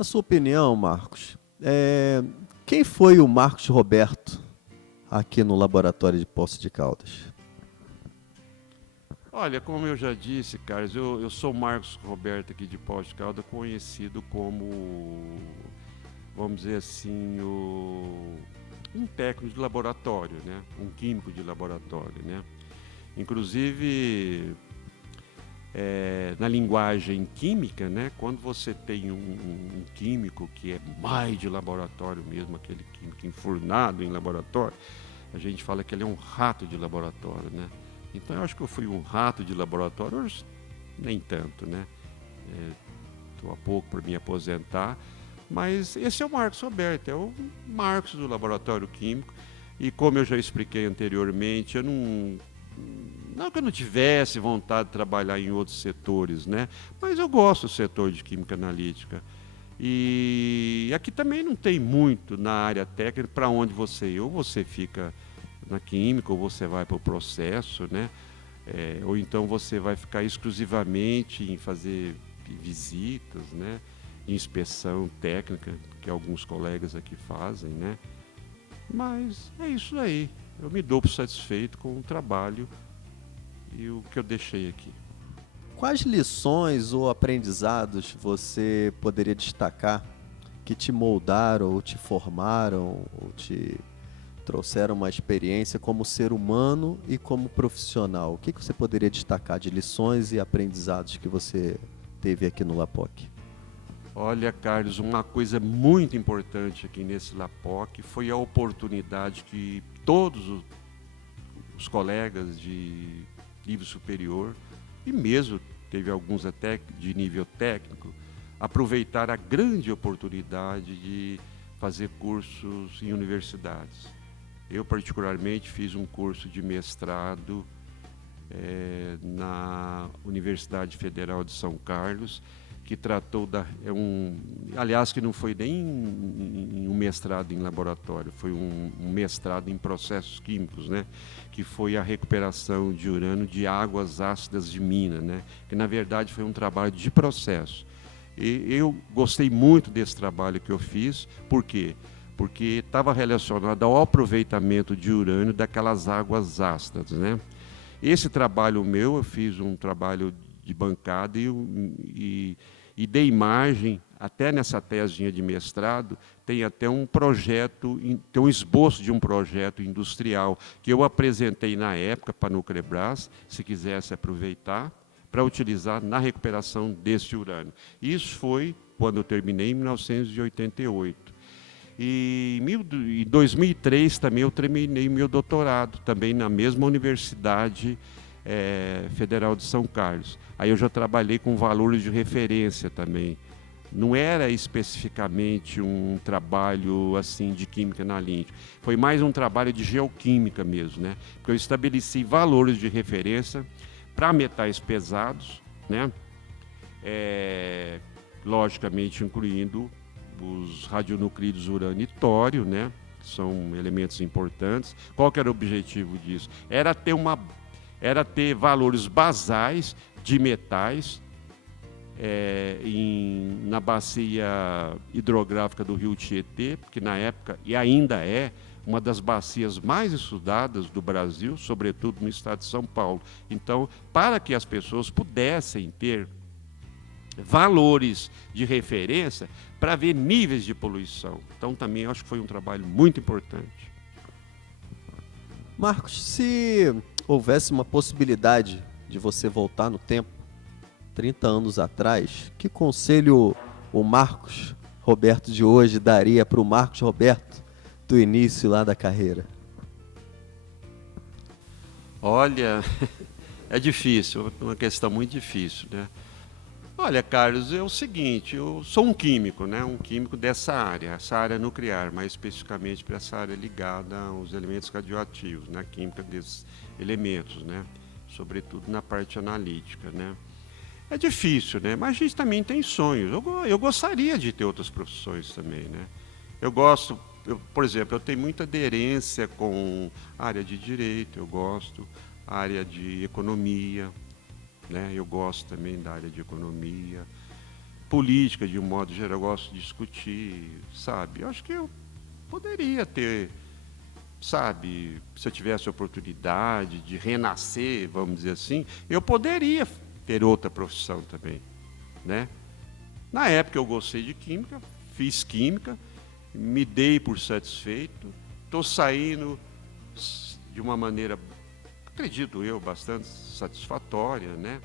Na sua opinião, Marcos, quem foi o Marcos Roberto aqui no laboratório de Poços de Caldas? Olha, como eu já disse, Carlos, eu sou Marcos Roberto aqui de Poços de Caldas, conhecido como, vamos dizer assim, um técnico de laboratório, né? Um químico de laboratório, né? Inclusive, na linguagem química, né? Quando você tem um químico que é mais de laboratório mesmo, aquele químico enfurnado em laboratório, a gente fala que ele é um rato de laboratório, né? Então eu acho que eu fui um rato de laboratório, hoje nem tanto, né? Estou há pouco para me aposentar, mas esse é o Marcos Roberto, é o Marcos do laboratório químico. E como eu já expliquei anteriormente, eu não que eu não tivesse vontade de trabalhar em outros setores, né? Mas eu gosto do setor de química analítica. E aqui também não tem muito na área técnica para onde você ir. Ou você fica na química, ou você vai para o processo, né? Ou então você vai ficar exclusivamente em fazer visitas, né? Inspeção técnica, que alguns colegas aqui fazem, né? Mas é isso aí. Eu me dou por satisfeito com o trabalho e o que eu deixei aqui. Quais lições ou aprendizados você poderia destacar que te moldaram ou te formaram ou te trouxeram uma experiência como ser humano e como profissional? O que você poderia destacar de lições e aprendizados que você teve aqui no LAPOC? Olha, Carlos, uma coisa muito importante aqui nesse LAPOC foi a oportunidade que todos os colegas de nível superior, e mesmo teve alguns até de nível técnico, aproveitaram a grande oportunidade de fazer cursos em universidades. Eu, particularmente, fiz um curso de mestrado na Universidade Federal de São Carlos, que tratou aliás, que não foi nem um mestrado em laboratório, foi um mestrado em processos químicos, né? Que foi a recuperação de urânio de águas ácidas de mina, né? Que na verdade foi um trabalho de processo. E eu gostei muito desse trabalho que eu fiz, por quê? Porque estava relacionado ao aproveitamento de urânio daquelas águas ácidas, né? Esse trabalho meu, eu fiz um trabalho de bancada e dei margem, até nessa tesinha de mestrado, tem até um projeto, tem um esboço de um projeto industrial que eu apresentei na época para a Nuclebras, se quisesse aproveitar, para utilizar na recuperação desse urânio. Isso foi quando eu terminei em 1988. E em 2003 também eu terminei meu doutorado, também na mesma Universidade Federal de São Carlos. Aí eu já trabalhei com valores de referência também. Não era especificamente um trabalho assim de química analítica, foi mais um trabalho de geoquímica mesmo, né? Porque eu estabeleci valores de referência para metais pesados, né? Logicamente incluindo os radionuclídeos urânio e tório, né? Que são elementos importantes. Qual que era o objetivo disso? Era ter valores basais de metais na bacia hidrográfica do rio Tietê, que na época, e ainda é, uma das bacias mais estudadas do Brasil, sobretudo no estado de São Paulo. Então, para que as pessoas pudessem ter valores de referência para ver níveis de poluição. Então, também acho que foi um trabalho muito importante. Marcos, se houvesse uma possibilidade de você voltar no tempo, 30 anos atrás, que conselho o Marcos Roberto de hoje daria para o Marcos Roberto do início lá da carreira? Olha, é difícil, é uma questão muito difícil, né? Olha, Carlos, é o seguinte, eu sou um químico, né? Um químico dessa área, essa área nuclear, mais especificamente para essa área ligada aos elementos radioativos, na química desses elementos, né? Sobretudo na parte analítica, né? É difícil, né? Mas a gente também tem sonhos. Eu gostaria de ter outras profissões também, né? Por exemplo, eu tenho muita aderência com a área de direito, eu gosto, a área de economia, né? Eu gosto também da área de economia. política, de um modo geral, eu gosto de discutir, sabe? Eu acho que eu poderia ter, sabe, se eu tivesse a oportunidade de renascer, vamos dizer assim, eu poderia ter outra profissão também, né? Na época eu gostei de química, fiz química, me dei por satisfeito, estou saindo de uma maneira, acredito eu, bastante satisfatória, né?